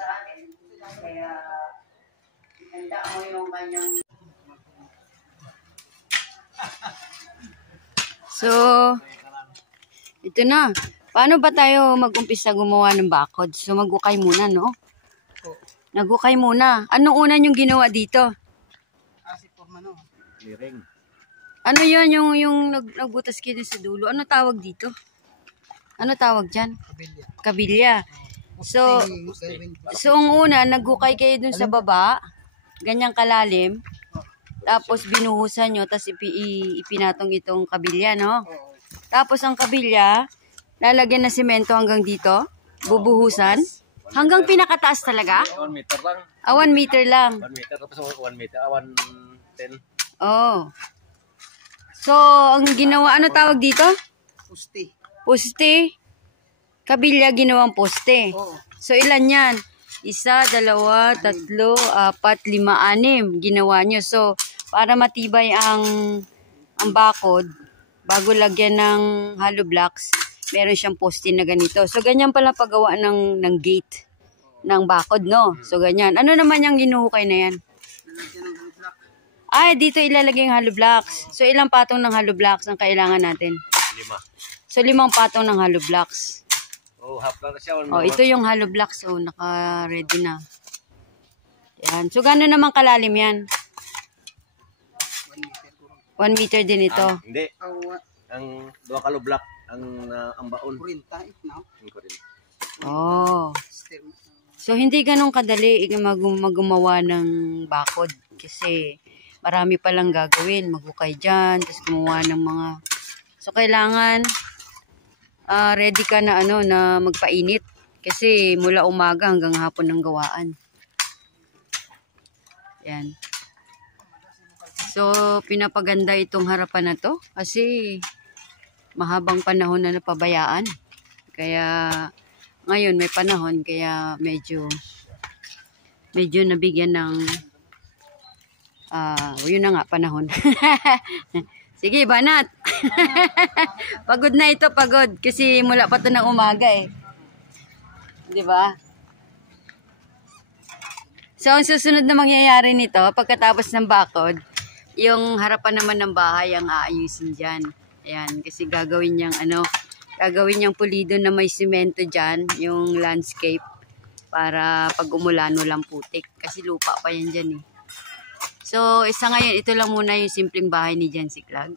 sa akin. Kaya, handa mo yung kanyang... So, ito na. Paano ba tayo mag-umpisa gumawa ng bakod? So, magukay muna, no? Nagukay muna. Anong una yung ginawa dito? Liring. Ano yun yung nagbutas kayo sa dulo? Ano tawag dito? Ano tawag dyan? Kabilya. Kabilya. So ang una, nagukay kayo dun sa baba. Ganyang kalalim. Tapos binuhusan nyo. Tapos ipinatong itong kabilya, no? Tapos ang kabilya, lalagyan na simento hanggang dito. Bubuhusan. Hanggang pinakataas talaga? 1 meter lang. 1 meter lang. 1 meter. Tapos 1 meter. 110. Oh. So, ang ginawa, ano tawag dito? Pusti. Poste. Kabilya ginawang poste. Oo. So, ilan yan? 1, 2, 3, 4, 5, 6 ginawa nyo. So, para matibay ang bakod, bago lagyan ng hollow blocks, meron siyang poste na ganito. So, ganyan pala paggawa ng gate ng bakod, no? So, ganyan. Ano naman yung ginuhukay na yan? Ay, dito ilalagay yung hollow blocks. So, ilang patong ng hollow blocks ang kailangan natin? 5. So, 5 patong ng hollow blocks. Oh, half lang na siya. Oh, ito yung hollow blocks. So, naka-ready na. Yan. So, gano'n naman kalalim yan? 1 meter din ito. Hindi. Ang 2 kalo block ang baon. 40, no? Oh. So, hindi ganun kadali gumawa ng bakod. Kasi, marami palang gagawin. Magukay dyan. Tapos gumawa ng mga... So, kailangan ready ka na na magpainit. Kasi, mula umaga hanggang hapon ng gawaan. Yan. So, pinapaganda itong harapan na to. Kasi, mahabang panahon na napabayaan. Kaya, ngayon may panahon. Kaya, medyo nabigyan ng yun na nga, panahon. Sige, banat. Pagod na ito, pagod. Kasi mula pa ito ng umaga eh. Diba? So, ang susunod na mangyayari nito, pagkatapos ng bakod, yung harapan naman ng bahay ang aayusin dyan. Ayan, kasi gagawin niyang pulido na may simento dyan, yung landscape, para pag umulan walang putik. Kasi lupa pa yan dyan eh. So, isa ngayon, ito lang muna yung simpleng bahay ni Jan Siklag.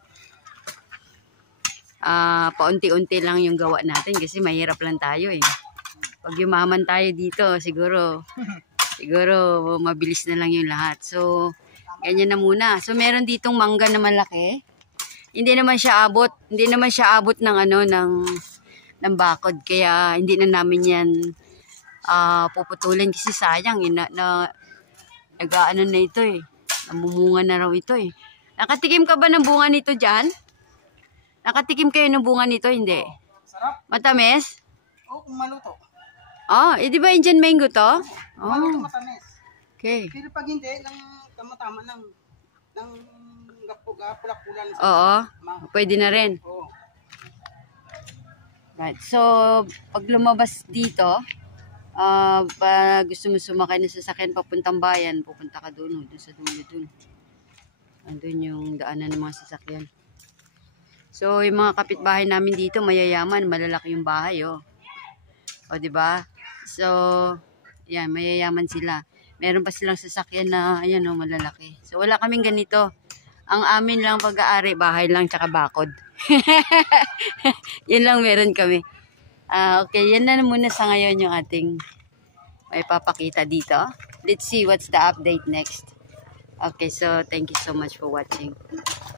Paunti-unti lang yung gawa natin kasi mahirap lang tayo eh. Pag yumaman tayo dito, siguro mabilis na lang yung lahat. So, ganyan na muna. So, meron ditong mangga na malaki. Hindi naman siya abot ng ng bakod. Kaya, hindi na namin yan puputulin kasi sayang eh, nag-aano na ito eh. Namumunga na raw ito eh. Nakatikim ka ba ng bunga nito dyan? Nakatikim kayo ng bunga nito? Hindi. Sarap. Matamis? Oo, kung maluto. Di ba Indian mango to? Maluto matamis. Okay. Pero pag hindi, tama-tama ng pulak-pulan. Oo. Pwede na rin. Oo. Right. So, pag lumabas dito, pag gusto mo sumakay na sasakyan papuntang bayan, pupunta ka doon, sa dulo doon. Andun yung daanan ng mga sasakyan. So, yung mga kapitbahay namin dito, mayayaman, malalaki yung bahay, oh. O, diba? So, yan, mayayaman sila. Meron pa silang sasakyan na, ayan, oh, malalaki. So, wala kaming ganito. Ang amin lang pag-aari, bahay lang, tsaka bakod. Yan lang meron kami. Okay, yan na muna sa ngayon yung ating may papakita dito. Let's see what's the update next. Okay, so thank you so much for watching.